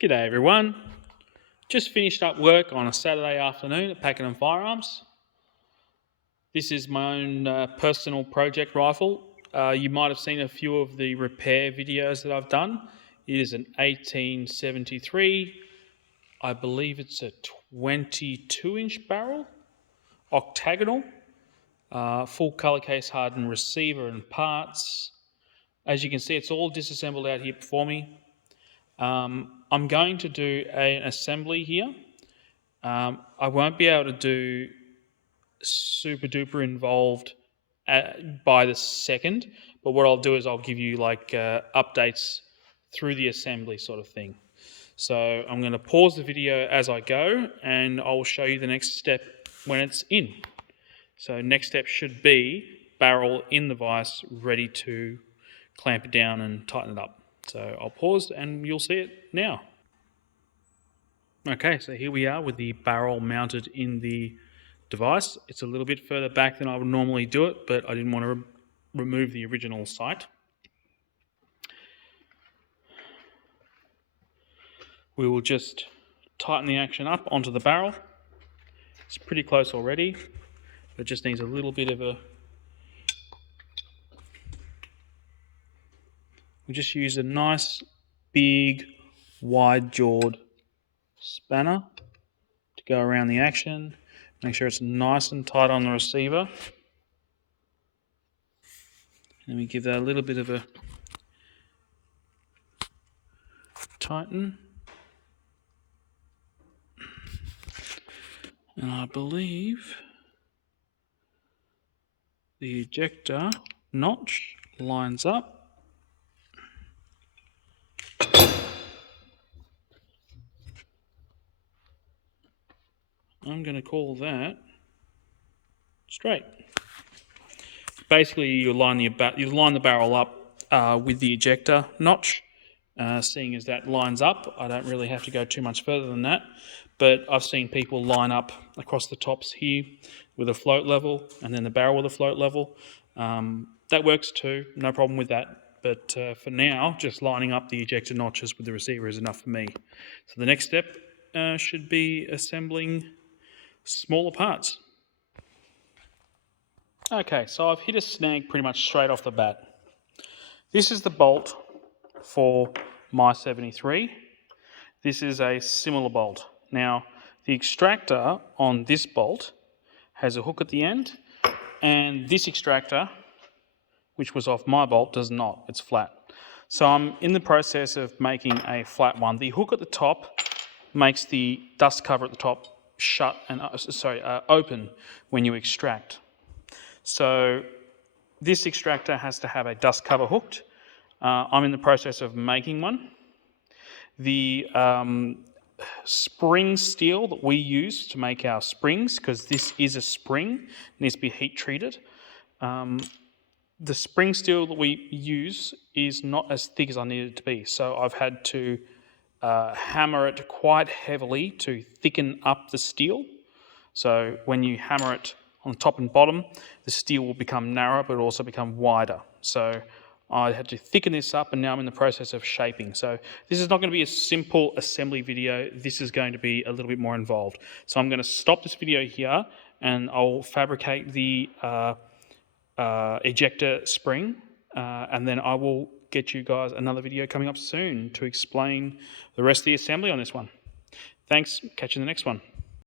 G'day everyone. Just finished up work on a Saturday afternoon at Pakenham Firearms. This is my own personal project rifle. You might have seen a few of the repair videos that I've done. It is an 1873, I believe it's a 22-inch barrel, Octagonal, full colour case hardened receiver and parts. As you can see, it's all disassembled out here before me. I'm going to do an assembly here. I won't be able to do super duper involved by the second, but what I'll do is I'll give you like updates through the assembly sort of thing. So I'm going to pause the video as I go and I'll show you the next step when it's in. So next step should be barrel in the vise, ready to clamp it down and tighten it up. So I'll pause and you'll see it now. Okay, so here we are with the barrel mounted in the device. It's a little bit further back than I would normally do it, but I didn't want to remove the original sight. We will just tighten the action up onto the barrel. It's pretty close already, but it just needs a little bit of a... We just use a nice, big, wide-jawed spanner to go around the action. Make sure it's nice and tight on the receiver. And we give that a little bit of a tighten. And I believe the ejector notch lines up. I'm going to call that straight. Basically, you line the barrel up with the ejector notch. Seeing as that lines up, I don't really have to go too much further than that. But I've seen people line up across the tops here with a float level, and then the barrel with a float level. That works too, no problem with that. But for now, just lining up the ejector notches with the receiver is enough for me. So the next step should be assembling smaller parts. Okay, so I've hit a snag pretty much straight off the bat. This is the bolt for my 73. This is a similar bolt. Now, the extractor on this bolt has a hook at the end, and this extractor, which was off my bolt, does not. It's flat. So I'm in the process of making a flat one. The hook at the top makes the dust cover at the top open when you extract. So this extractor has to have a dust cover hooked. I'm in the process of making one. The spring steel that we use to make our springs, because this is a spring, needs to be heat treated. The spring steel that we use is not as thick as I need it to be, so I've had to hammer it quite heavily to thicken up the steel. So when you hammer it on the top and bottom, the steel will become narrower but also become wider. So I had to thicken this up, and now I'm in the process of shaping. So this is not going to be a simple assembly video. This is going to be a little bit more involved. So I'm going to stop this video here and I'll fabricate the ejector spring, and then I will get you guys another video coming up soon to explain the rest of the assembly on this one. Thanks, catch you in the next one.